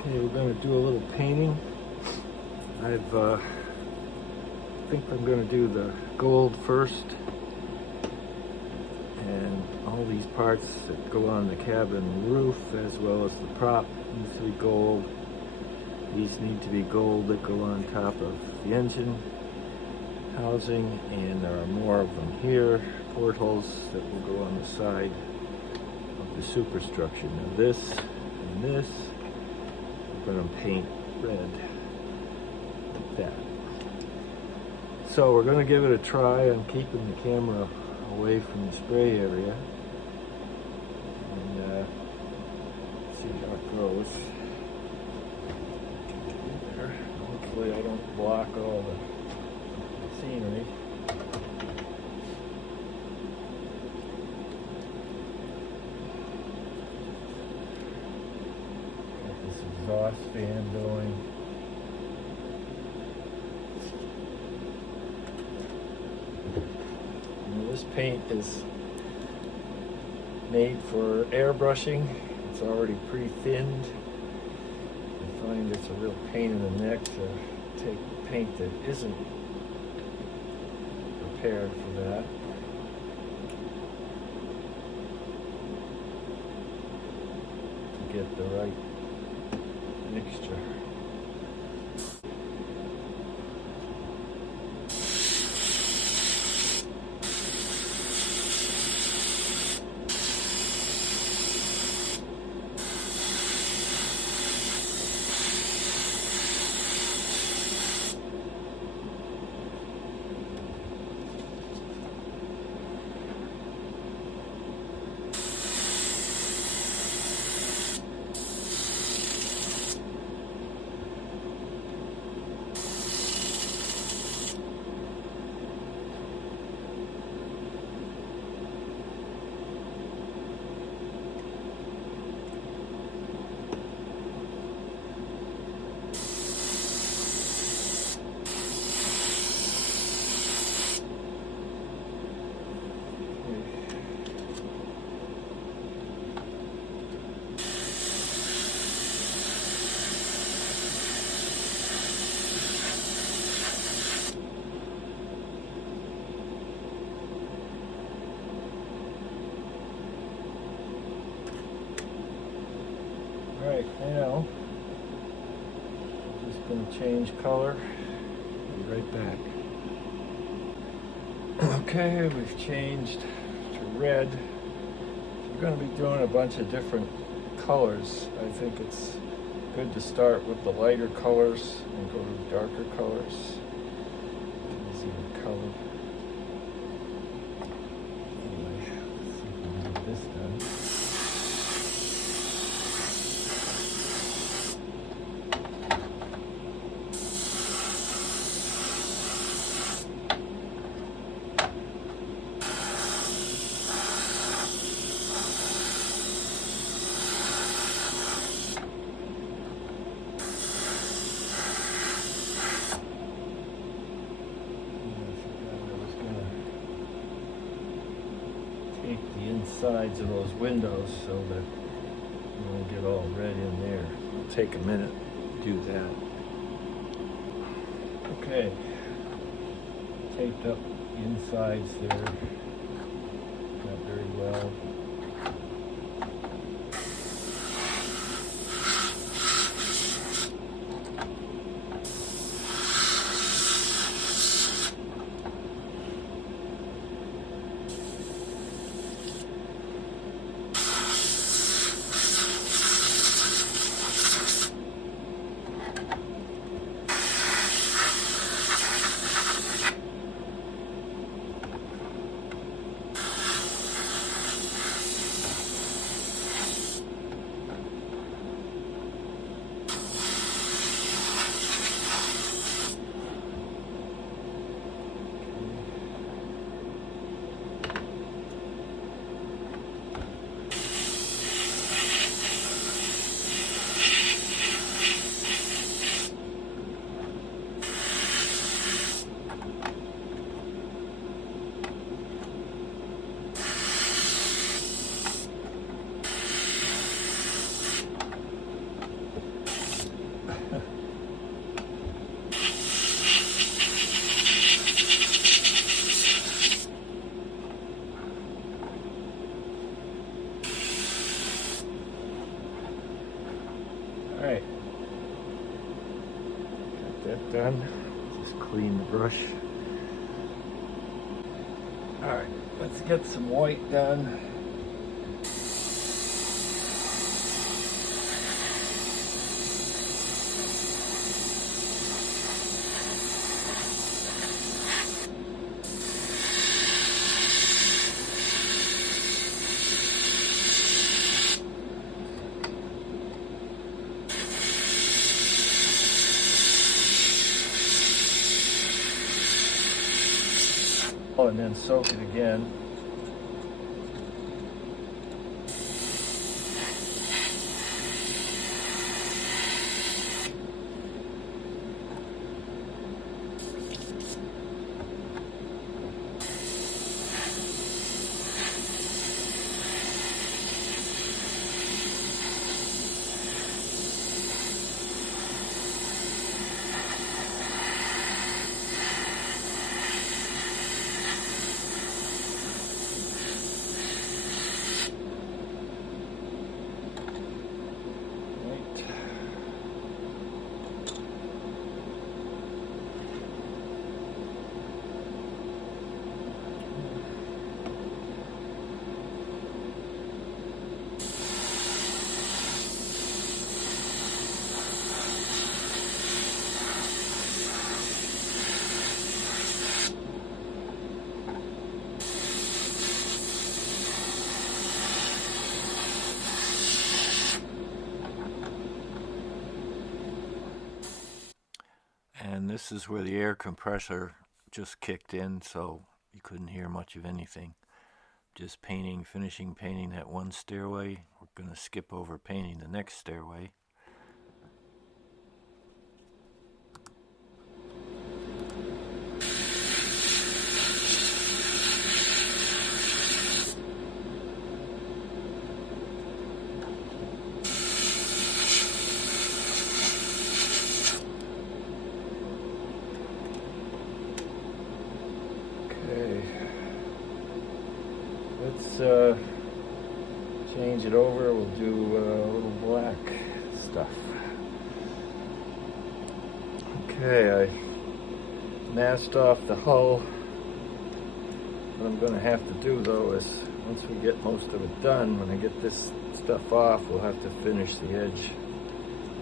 Okay, we're going to do a little painting. I think I'm going to do the gold first, and all these parts that go on the cabin roof as well as the prop needs to be gold. These need to be gold that go on top of the engine housing, and there are more of them here, portholes that will go on the side of the superstructure. Now this and this we're going to paint red like that. So we're going to give it a try. I'm keeping the camera away from the spray area and see how it goes. There. Hopefully I don't block all the scenery. Got this exhaust fan going. This paint is made for airbrushing. It's already pre-thinned. I find it's a real pain in the neck to take paint that isn't prepared for that. To get the right mixture. Right now, I'm just going to change color. Be right back. Okay, we've changed to red. We're going to be doing a bunch of different colors. I think it's good to start with the lighter colors and go to the darker colors. It's easier to color. Anyway, let's see if we can get this done. The insides of those windows so that you won't get all red in there. It'll take a minute to do that. Okay, taped up the insides there, not very well. Alright, got that done. Just clean the brush. Alright, let's get some white done. And then soak it again. And this is where the air compressor just kicked in, so you couldn't hear much of anything. Just finishing painting that one stairway. We're going to skip over painting the next stairway. Let's change it over. We'll do a little black stuff. Okay, I masked off the hull. What I'm going to have to do though is, once we get most of it done, when I get this stuff off, we'll have to finish the edge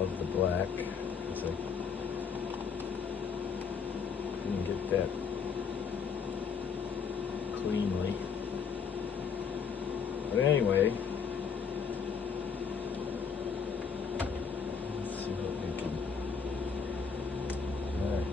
of the black, because I didn't get that cleanly. But anyway, let's see what we can. All right.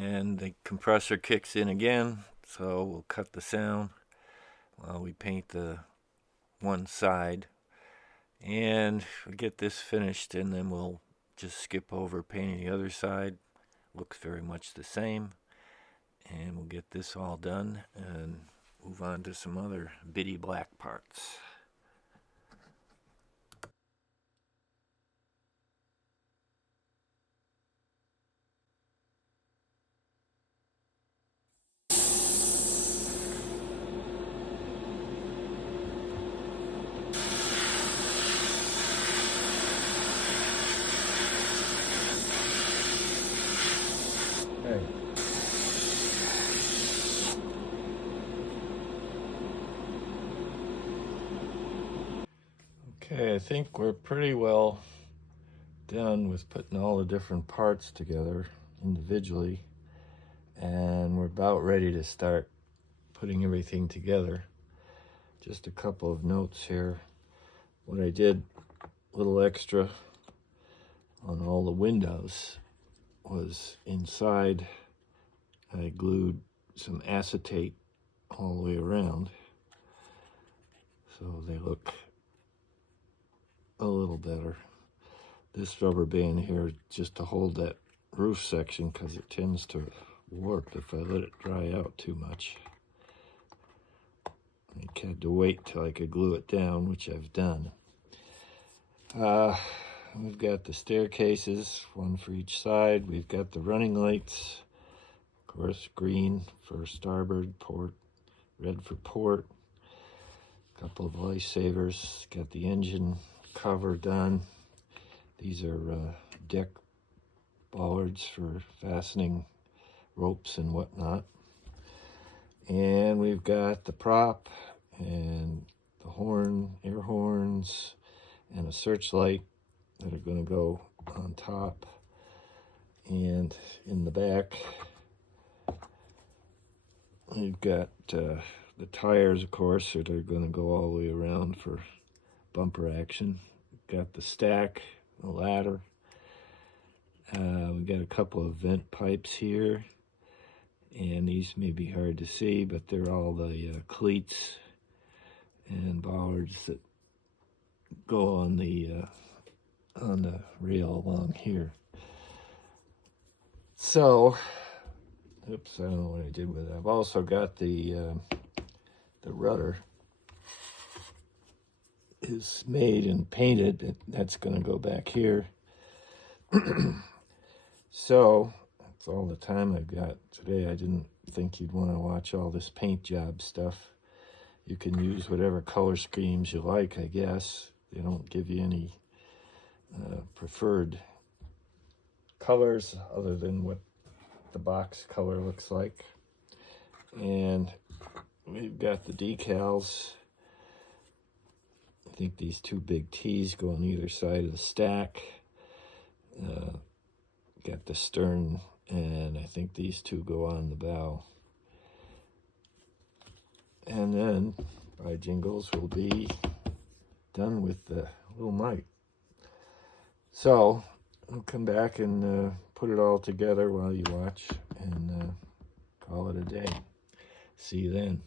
And the compressor kicks in again, so we'll cut the sound while we paint the one side, and we'll get this finished, and then we'll just skip over painting the other side. Looks very much the same, and we'll get this all done and move on to some other bitty black parts. Okay, I think we're pretty well done with putting all the different parts together individually, and we're about ready to start putting everything together. Just a couple of notes here. What I did, a little extra on all the windows, was inside I glued some acetate all the way around, so they look a little better. This rubber band here just to hold that roof section because it tends to warp if I let it dry out too much. I had to wait till I could glue it down, which I've done. We've got the staircases, one for each side. We've got the running lights, of course, green for starboard port, red for port. A couple of lifesavers. Got the engine cover done. These are deck bollards for fastening ropes and whatnot. And we've got the prop and the horn, air horns, and a searchlight that are going to go on top. And in the back, we've got the tires, of course, that are going to go all the way around for bumper action. We've got the stack, the ladder. We've got a couple of vent pipes here, and these may be hard to see, but they're all the cleats and bollards that go on the rail along here. So, oops, I don't know what I did with it. I've also got the rudder is made and painted. That's going to go back here. So that's all the time I've got today. I didn't think you'd want to watch all this paint job stuff. You can use whatever color schemes you like, I guess. They don't give you any preferred colors other than what the box color looks like. And we've got the decals. I think these two big T's go on either side of the stack. Got the stern, and I think these two go on the bow. And then, by jingles, we'll be done with the little Mite. So, I'll come back and put it all together while you watch, and call it a day. See you then.